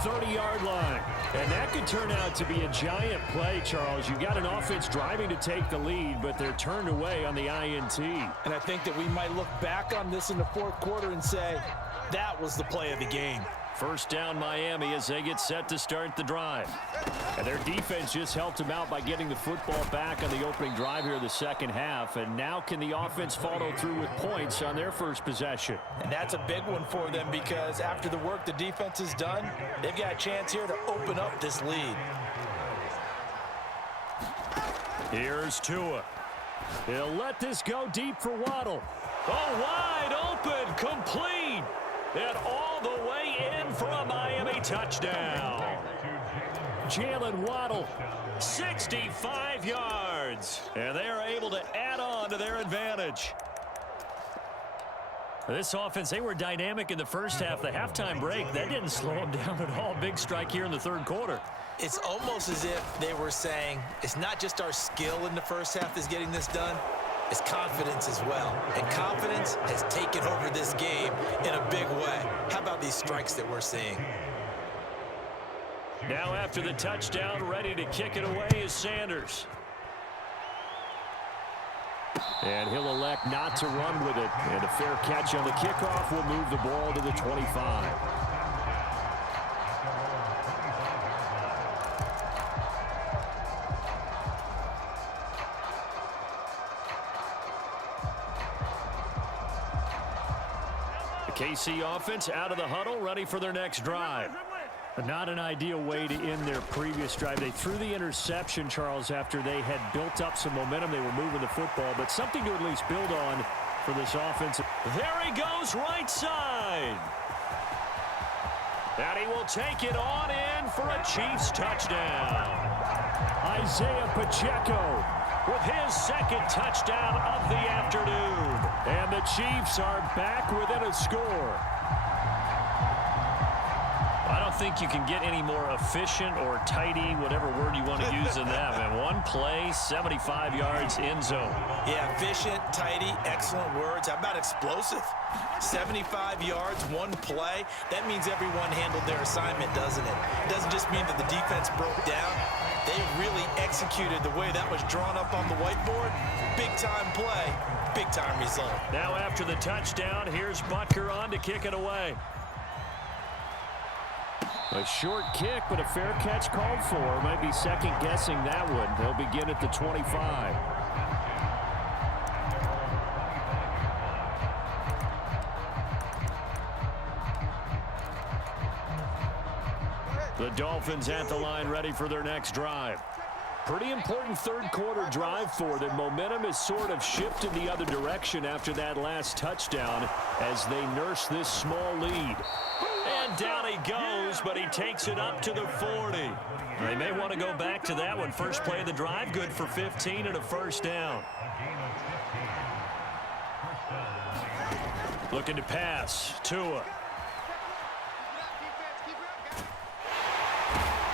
30-yard line. And that could turn out to be a giant play, Charles. You've got an offense driving to take the lead, but they're turned away on the INT. And I think that we might look back on this in the fourth quarter and say, that was the play of the game. First down Miami as they get set to start the drive. And their defense just helped them out by getting the football back on the opening drive here in the second half. And now can the offense follow through with points on their first possession? And that's a big one for them because after the work the defense has done, they've got a chance here to open up this lead. Here's Tua. He'll let this go deep for Waddle. Oh, wide open, complete. And all the way in for a Miami touchdown. Jalen Waddle, 65 yards. And they are able to add on to their advantage. This offense, they were dynamic in the first half. The halftime break, that didn't slow them down at all. Big strike here in the third quarter. It's almost as if they were saying, it's not just our skill in the first half that's getting this done. It's confidence as well. And confidence has taken over this game in a big way. How about these strikes that we're seeing? Now after the touchdown, ready to kick it away is Sanders. And he'll elect not to run with it. And a fair catch on the kickoff will move the ball to the 25. KC offense out of the huddle, ready for their next drive. But not an ideal way to end their previous drive. They threw the interception, Charles, after they had built up some momentum. They were moving the football, but something to at least build on for this offense. There he goes, right side. And he will take it on in for a Chiefs touchdown. Isaiah Pacheco with his second touchdown of the afternoon. And the Chiefs are back within a score. I don't think you can get any more efficient or tidy, whatever word you want to use in that. Man, one play, 75 yards, end zone. Yeah, efficient, tidy, excellent words. How about explosive? 75 yards, one play. That means everyone handled their assignment, doesn't it? It doesn't just mean that the defense broke down. They really executed the way that was drawn up on the whiteboard. Big-time play, big-time result. Now after the touchdown, here's Butker on to kick it away. A short kick, but a fair catch called for. Might be second-guessing that one. They'll begin at the 25. The Dolphins at the line, ready for their next drive. Pretty important third quarter drive for them. Momentum has sort of shifted the other direction after that last touchdown as they nurse this small lead. And down he goes, but he takes it up to the 40. They may want to go back to that one. First play of the drive, good for 15 and a first down. Looking to pass, Tua.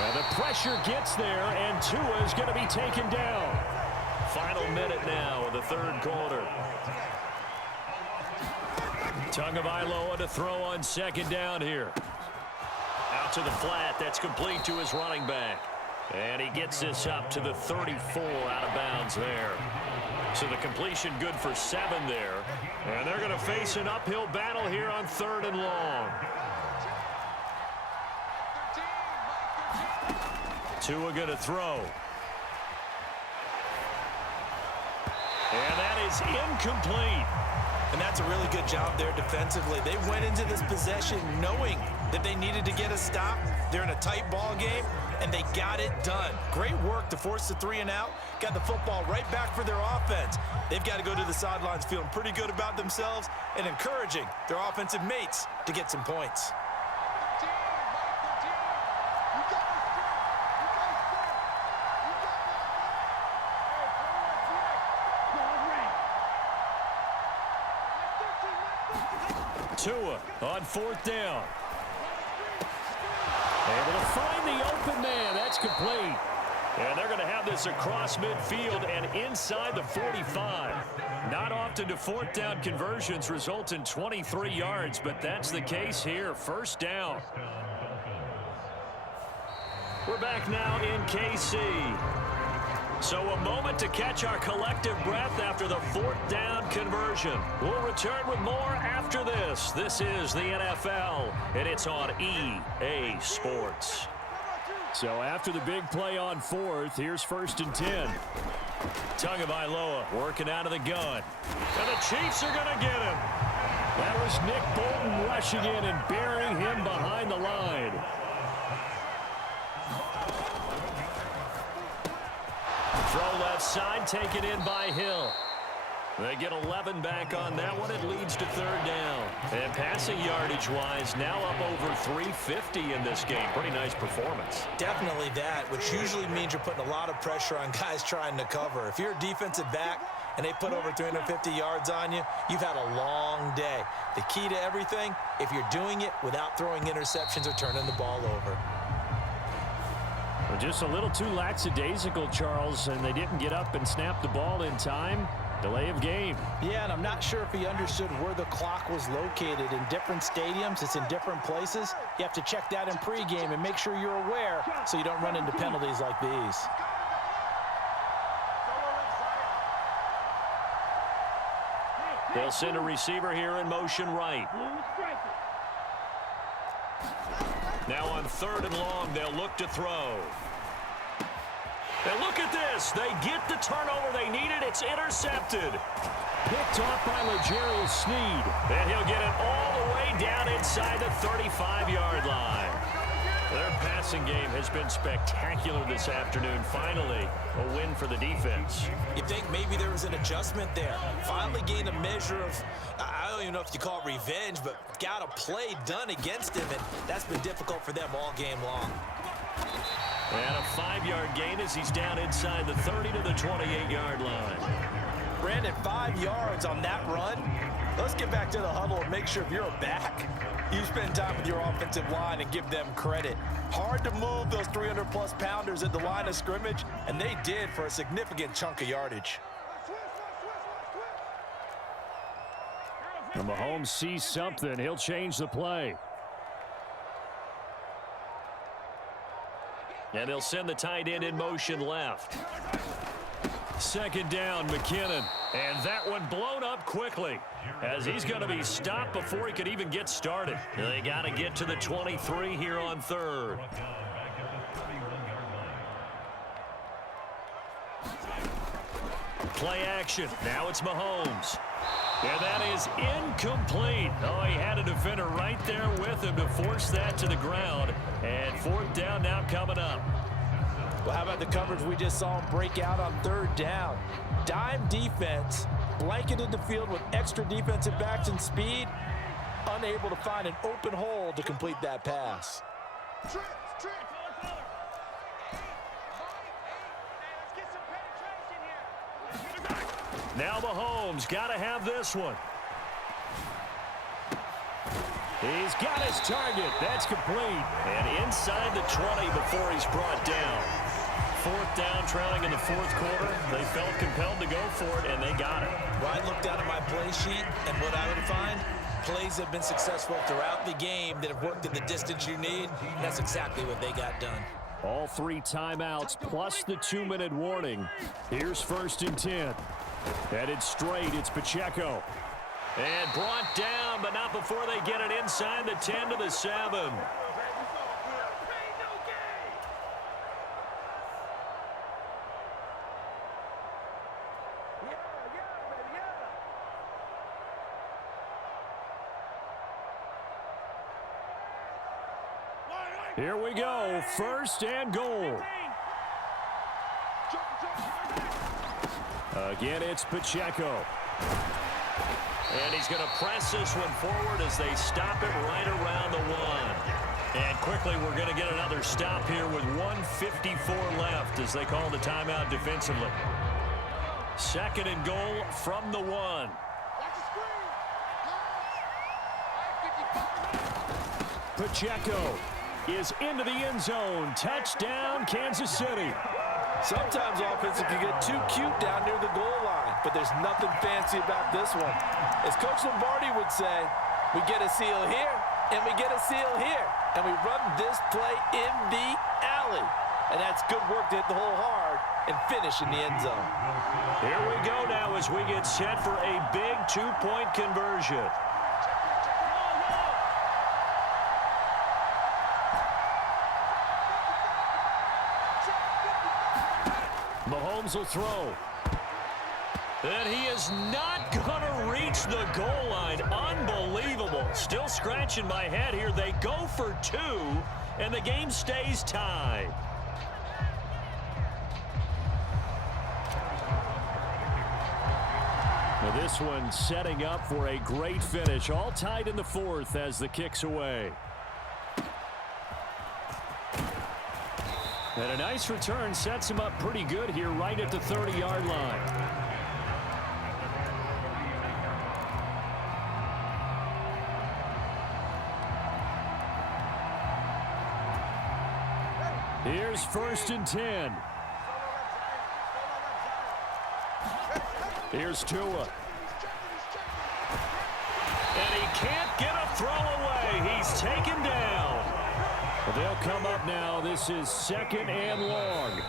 And the pressure gets there, and Tua is going to be taken down. Final minute now of the third quarter. Tagovailoa to throw on second down here. Out to the flat. That's complete to his running back. And he gets this up to the 34 out of bounds there. So the completion good for 7 there. And they're going to face an uphill battle here on 3rd and long. Tua going to throw. And that is incomplete. And that's a really good job there defensively. They went into this possession knowing that they needed to get a stop. They're in a tight ball game, and they got it done. Great work to force the 3 and out. Got the football right back for their offense. They've got to go to the sidelines feeling pretty good about themselves and encouraging their offensive mates to get some points. Tua on 4th down. Able to find the open man. That's complete. And they're going to have this across midfield and inside the 45. Not often do 4th down conversions result in 23 yards, but that's the case here. First down. We're back now in KC. So a moment to catch our collective breath after the 4th down conversion. We'll return with more after this. This is the NFL, and it's on EA Sports. So after the big play on 4th, here's 1st and 10. Tagovailoa working out of the gun. And the Chiefs are going to get him. That was Nick Bolton rushing in and burying him behind the line. Throw left side, taken in by Hill. They get 11 back on that one. It leads to 3rd down. And passing yardage-wise, now up over 350 in this game. Pretty nice performance. Definitely that, which usually means you're putting a lot of pressure on guys trying to cover. If you're a defensive back and they put over 350 yards on you, you've had a long day. The key to everything, if you're doing it without throwing interceptions or turning the ball over. Well, just a little too lackadaisical, Charles, and they didn't get up and snap the ball in time. Delay of game. Yeah, and I'm not sure if he understood where the clock was located. In different stadiums, it's in different places. You have to check that in pregame and make sure you're aware so you don't run into penalties like these. They'll send a receiver here in motion right. Now on 3rd and long, they'll look to throw. And look at this. They get the turnover they needed. It's intercepted. Picked off by L'Jarius Sneed. And he'll get it all the way down inside the 35-yard line. Their passing game has been spectacular this afternoon. Finally, a win for the defense. You think maybe there was an adjustment there. Finally gained a measure of, I don't even know if you call it revenge, but got a play done against him, and that's been difficult for them all game long. And a 5-yard gain as he's down inside the 30 to the 28-yard line. Brandon, 5 yards on that run. Let's get back to the huddle and make sure if you're a back, you spend time with your offensive line and give them credit. Hard to move those 300-plus pounders at the line of scrimmage, and they did for a significant chunk of yardage. And Mahomes sees something. He'll change the play. And they'll send the tight end in motion left. 2nd down, McKinnon. And that one blown up quickly as he's going to be stopped before he could even get started. They got to get to the 23 here on 3rd. Play action. Now it's Mahomes. And that is incomplete. Oh, he had a defender right there with him to force that to the ground. And 4th down now coming up. Well, how about the coverage we just saw him break out on 3rd down? Dime defense, blanketed the field with extra defensive backs and speed, unable to find an open hole to complete that pass. Now Mahomes got to have this one. He's got his target. That's complete. And inside the 20 before he's brought down. 4th down, trailing in the 4th quarter. They felt compelled to go for it, and they got it. Well, I looked down at my play sheet, and what I would find, plays have been successful throughout the game that have worked in the distance you need. That's exactly what they got done. All 3 timeouts plus the 2-minute warning. Here's 1st and 10. Headed straight, it's Pacheco. And brought down, but not before they get it inside the 10 to the 7. Here we go, 1st and goal. Again, it's Pacheco. And he's going to press this one forward as they stop it right around the 1. And quickly, we're going to get another stop here with 1:54 left as they call the timeout defensively. 2nd and goal from the 1. Pacheco is into the end zone. Touchdown, Kansas City. Sometimes offenses can get too cute down near the goal line, but there's nothing fancy about this one. As Coach Lombardi would say, we get a seal here, and we get a seal here. and we run this play in the alley. And that's good work to hit the hole hard and finish in the end zone. Here we go now as we get set for a big two-point conversion. Mahomes will throw. And he is not going to reach the goal line. Unbelievable. Still scratching my head here. They go for two, and the game stays tied. Well, this one setting up for a great finish. All tied in the fourth as the kick's away. And a nice return sets him up pretty good here right at the 30-yard line. Here's 1st and 10. Here's Tua. And he can't get a throw away. He's taken down. Well, they'll come up now. This is 2nd and long.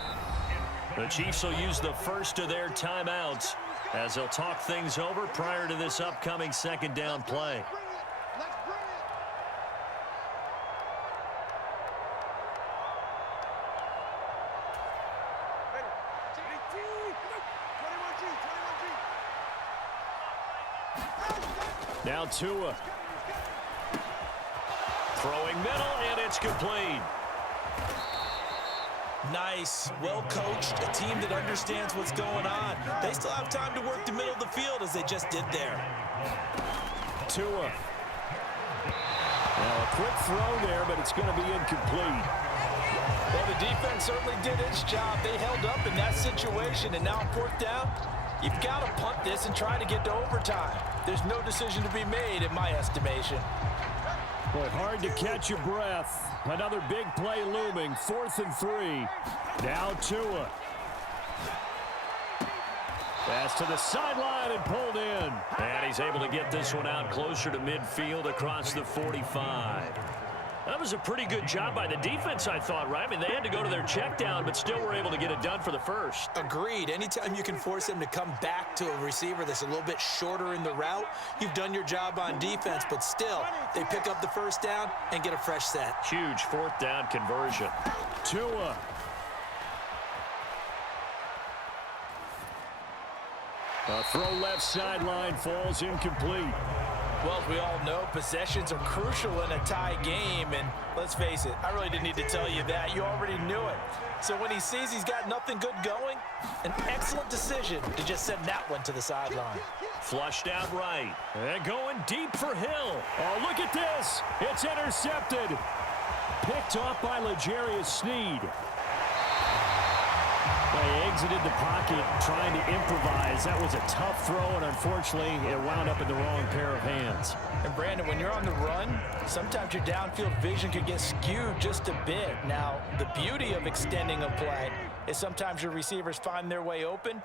The Chiefs will use the first of their timeouts as they'll talk things over prior to this upcoming 2nd down play. Now Tua. Throwing middle, and it's complete. Nice, well coached, a team that understands what's going on. They still have time to work the middle of the field as they just did there. Tua. Now a quick throw there, but it's going to be incomplete. Well, the defense certainly did its job. They held up in that situation, and now 4th down, you've got to punt this and try to get to overtime. There's no decision to be made in my estimation. Boy, hard to catch your breath. Another big play looming. 4th and 3. Now Tua. Pass to the sideline and pulled in. And he's able to get this one out closer to midfield across the 45. That was a pretty good job by the defense, I thought, right? I mean, they had to go to their check down, but still were able to get it done for the first. Agreed. Anytime you can force them to come back to a receiver that's a little bit shorter in the route, you've done your job on defense, but still, they pick up the 1st down and get a fresh set. Huge 4th down conversion. Tua. A throw left sideline falls incomplete. Well, as we all know, possessions are crucial in a tie game, and let's face it, I really didn't need to tell you that. You already knew it. So when he sees he's got nothing good going, an excellent decision to just send that one to the sideline. Flushed out right. And going deep for Hill. Oh, look at this. It's intercepted. Picked off by L'Jarius Sneed. They exited the pocket trying to improvise. That was a tough throw, and unfortunately, it wound up in the wrong pair of hands. And, Brandon, when you're on the run, sometimes your downfield vision can get skewed just a bit. Now, the beauty of extending a play is sometimes your receivers find their way open,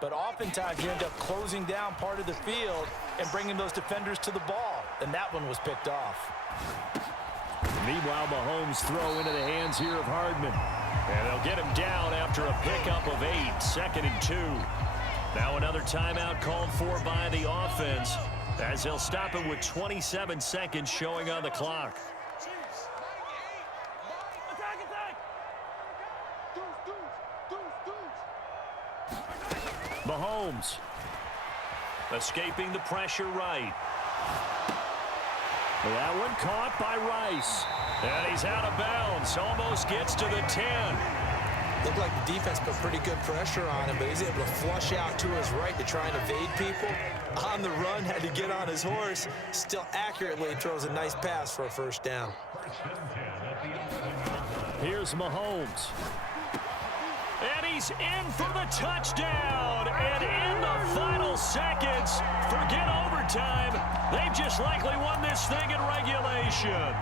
but oftentimes you end up closing down part of the field and bringing those defenders to the ball, and that one was picked off. Meanwhile, Mahomes throw into the hands here of Hardman. And they'll get him down after a pickup of 8, 2nd and 2. Now another timeout called for by the offense as they'll stop it with 27 seconds showing on the clock. Mahomes escaping the pressure right. That one caught by Rice. And he's out of bounds. Almost gets to the 10. Looked like the defense put pretty good pressure on him, but he's able to flush out to his right to try and evade people. On the run, had to get on his horse. Still accurately throws a nice pass for a 1st down. Here's Mahomes. And he's in for the touchdown. And in the final seconds, forget overtime. They've just likely won this thing in regulation.